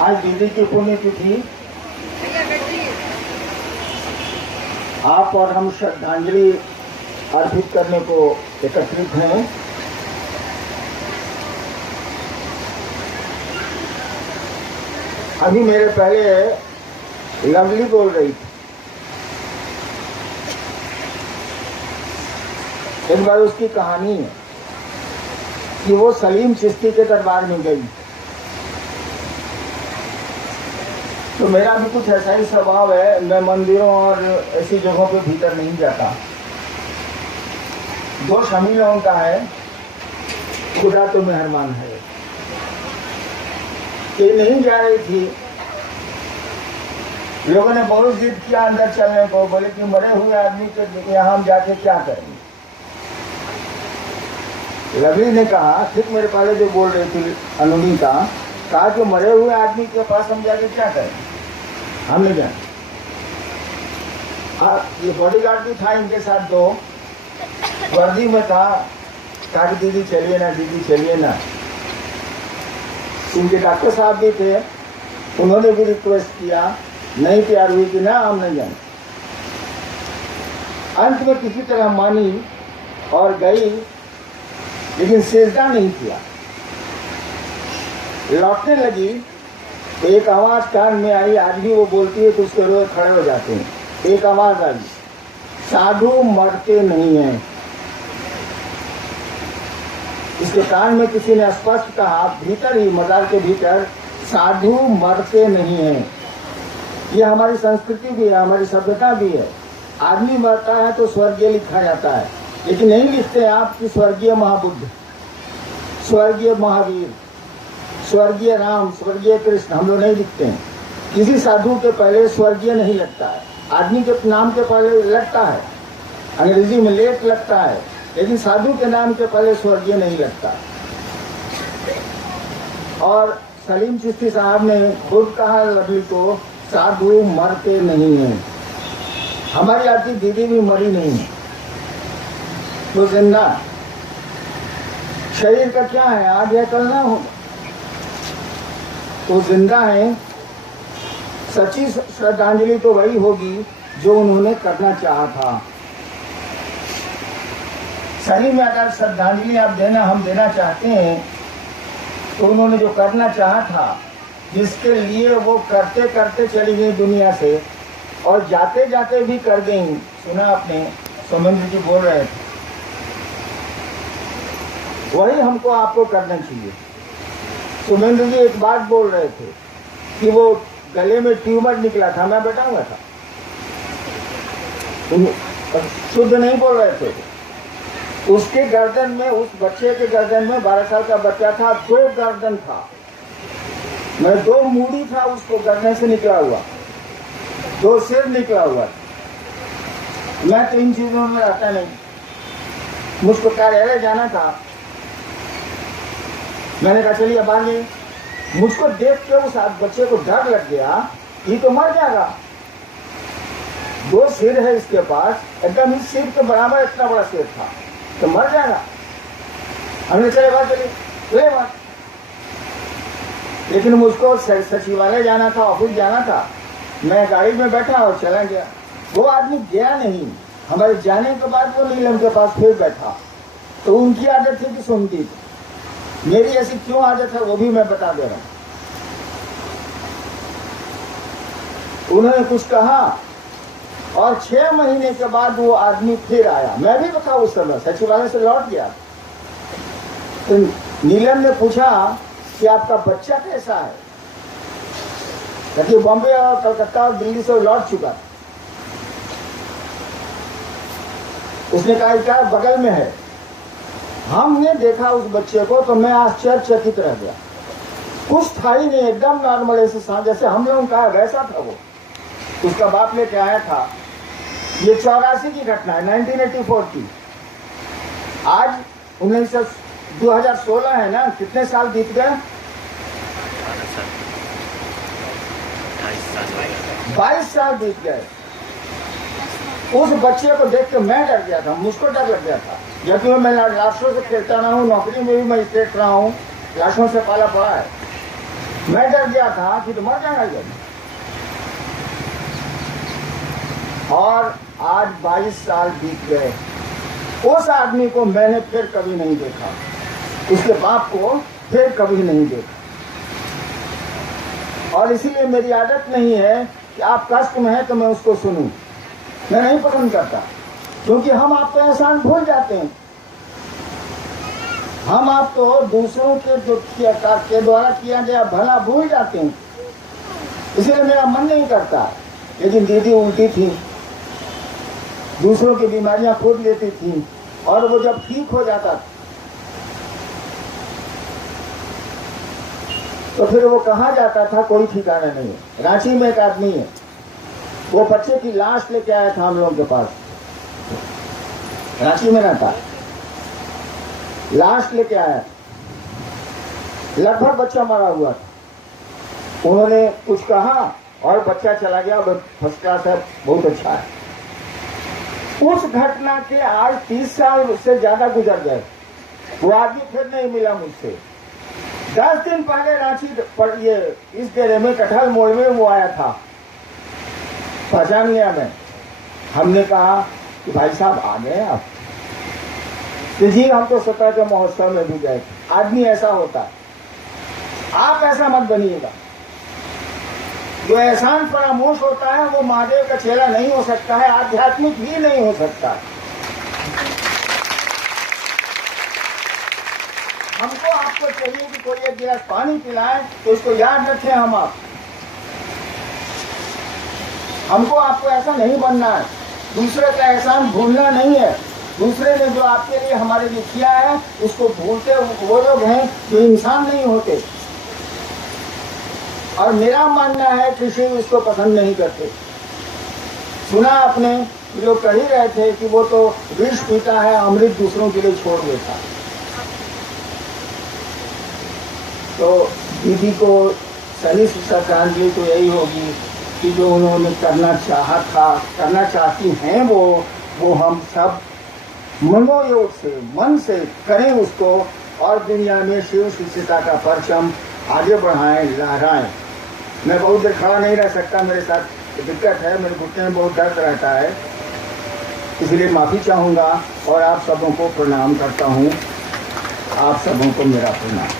आज दीदी की पुण्यतिथि, आप और हम श्रद्धांजलि अर्पित करने को एकत्रित हैं। अभी मेरे पहले लवली बोल रही थी, एक बार उसकी कहानी है कि वो सलीम चिश्ती के दरबार में गई। तो मेरा भी कुछ ऐसा ही स्वभाव है, मैं मंदिरों और ऐसी जगहों पे भीतर नहीं जाता। दोष हम ही लोगों का है, खुदा तो मेहरबान है। ये नहीं जा रही थी, लोगों ने बहुत जिद किया अंदर चलने को, बोले कि मरे हुए आदमी के यहाँ हम जाके क्या करेंगे। लवली ने कहा, ठीक मेरे पहले जो बोल रही थी अनुनीता, कहा कि मरे हुए आदमी के पास हम जाके क्या करेंगे, हम नहीं जाए। ये बॉडीगार्ड भी था इनके साथ, दो वर्दी में था। कहा कि दीदी चलिए ना, दीदी चलिए ना। इनके डॉक्टर साहब भी थे, उन्होंने भी रिक्वेस्ट किया, नहीं तैयार हुई कि ना हम नहीं जाए। अंत में किसी तरह मानी और गई, लेकिन सेजदा नहीं किया। लौटने लगी तो एक आवाज कान में आई, आज भी वो बोलती है तो उसके रोए खड़े हो जाते हैं। एक आवाज आई, साधु मरते नहीं हैं। इसके कान में किसी ने स्पष्ट कहा, भीतर ही मजार के भीतर, साधु मरते नहीं हैं। ये हमारी संस्कृति भी है, हमारी सभ्यता भी है। आदमी मरता है तो स्वर्गीय लिखा जाता है, लेकिन नहीं लिखते आप कि स्वर्गीय महाबुद्ध, स्वर्गीय महावीर, स्वर्गीय राम, स्वर्गीय कृष्ण, हम लोग नहीं लिखते हैं। किसी साधु के पहले स्वर्गीय नहीं लगता है, आदमी के नाम के पहले लगता है, अंग्रेजी में लेट लगता है, लेकिन साधु के नाम के पहले स्वर्गीय नहीं लगता। और सलीम चिश्ती साहब ने खुद कहा लवली को, साधु मरते नहीं हैं। हमारी आती दीदी भी मरी नहीं है, तो जिंदा। शरीर का क्या है, आज है कल ना होगा, तो जिंदा है। सच्ची श्रद्धांजलि तो वही होगी जो उन्होंने करना चाहा था। सही में अगर श्रद्धांजलि आप देना, हम देना चाहते हैं, तो उन्होंने जो करना चाहा था, जिसके लिए वो करते करते चली गई दुनिया से, और जाते जाते भी कर गई। सुना आपने, सोमेंद्र जी बोल रहे थे, वही हमको आपको करना चाहिए। सोमेंद्र जी एक बात बोल रहे थे कि वो गले में ट्यूमर निकला था, मैं बैठाऊंगा था, शुद्ध नहीं बोल रहे थे। उसके गर्दन में, उस बच्चे के गर्दन में, 12 साल का बच्चा था, 2 गर्दन था, मैं 2 मूड़ी था उसको गर्दन से निकला हुआ, 2 सिर निकला हुआ। मैं तो इन चीजों में रहता नहीं, मुझको कार्यालय जाना था, मैंने कहा चलिए बांधिए। मुझको देख के उस बच्चे को डर लग गया, ये तो मर जाएगा, 2 सिर है इसके पास, एकदम इस सिर के बराबर इतना बड़ा सिर था, तो मर जाएगा। हमने चले बात चली, ले बात। लेकिन मुझको सचिवालय जाना था, ऑफिस जाना था, मैं गाड़ी में बैठा और चला गया। वो आदमी गया नहीं, हमारे जाने के बाद वो नीलम के पास फिर बैठा। तो उनकी आदत थी कि सुनती थी, मेरी ऐसी क्यों आदत है वो भी मैं बता दे रहा हूं। उन्होंने कुछ कहा और 6 महीने के बाद वो आदमी फिर आया। मैं भी था उस समय, सचिवालय से लौट गया। तो नीलम ने पूछा कि आपका बच्चा कैसा है, क्योंकि बॉम्बे और कलकत्ता और दिल्ली से लौट चुका। उसने कहा क्या बगल में है। हमने देखा उस बच्चे को तो मैं आश्चर्यचकित रह गया, कुछ था ही नहीं, एकदम नॉर्मल, ऐसे जैसे हम लोगों का वैसा था वो। उसका बाप लेके आया था। ये 84 की घटना है, 1984 की। आज 2016 है ना, कितने साल बीत गए, 22 साल बीत गए। उस बच्चे को देख के मैं डर गया था, मुझको डर लग गया था, जबकि मैं लाशों से खेलता रहा हूँ, नौकरी में भी मैं स्टेट रहा हूँ, लाशों से पाला पड़ा है। मैं डर गया था कि तो मर जाएगा जब। और आज 22 साल बीत गए, उस आदमी को मैंने फिर कभी नहीं देखा, उसके बाप को फिर कभी नहीं देखा। और इसीलिए मेरी आदत नहीं है कि आप कष्ट में हैं तो मैं उसको सुनूं, मैं नहीं पसंद करता, क्योंकि हम आप तो एहसान भूल जाते हैं। हम आप तो दूसरों के के द्वारा किया गया भला भूल जाते हैं, इसलिए मेरा मन नहीं करता। लेकिन दीदी उल्टी थी, दूसरों की बीमारियां खोद लेती थी, और वो जब ठीक हो जाता तो फिर वो कहाँ जाता था कोई ठिकाना नहीं है। रांची में एक आदमी है, वो बच्चे की लाश लेके आया था हम लोगों के पास, रांची में रहता, लाश लेके आया, लगभग बच्चा मरा हुआ था। उन्होंने कुछ कहा और बच्चा चला गया, फर्स्ट क्लास है, बहुत अच्छा है। उस घटना के आज 30 साल से ज्यादा गुजर गए, वो आदमी फिर नहीं मिला मुझसे। 10 दिन पहले रांची पर ये इस डेरे में कटहल मोड़ में वो आया था, पहचान लिया मैं। हमने कहा कि भाई साहब आ गए आप? तो जी हम तो स्वतः के महोत्सव में भी गए। आदमी ऐसा होता है, आप ऐसा मत बनिएगा। जो एहसान फरामोश होता है वो महादेव का चेला नहीं हो सकता है, आध्यात्मिक भी नहीं हो सकता। हमको आपको चाहिए कि कोई एक गिलास पानी पिलाए तो इसको याद रखें हम आप। हमको आपको ऐसा नहीं बनना है, दूसरे का एहसान भूलना नहीं है। दूसरे ने जो आपके लिए हमारे लिए किया है उसको भूलते वो लोग हैं जो इंसान नहीं होते। और मेरा मानना है कि शिव इसको पसंद नहीं करते। सुना आपने जो कह ही रहे थे कि वो तो विष पीता है, अमृत दूसरों के लिए छोड़ देता। तो दीदी को सही श्रद्धांजलि तो यही होगी कि जो उन्होंने करना चाहा था, करना चाहती हैं वो हम सब मनोयोग से, मन से करें उसको, और दुनिया में शिव शिष्यता का परचम आगे बढ़ाएं, लहराएं। मैं बहुत देर खड़ा नहीं रह सकता, मेरे साथ दिक्कत है, मेरे घुटने में बहुत दर्द रहता है, इसलिए माफी चाहूंगा और आप सबों को प्रणाम करता हूं। आप सबों को मेरा प्रणाम।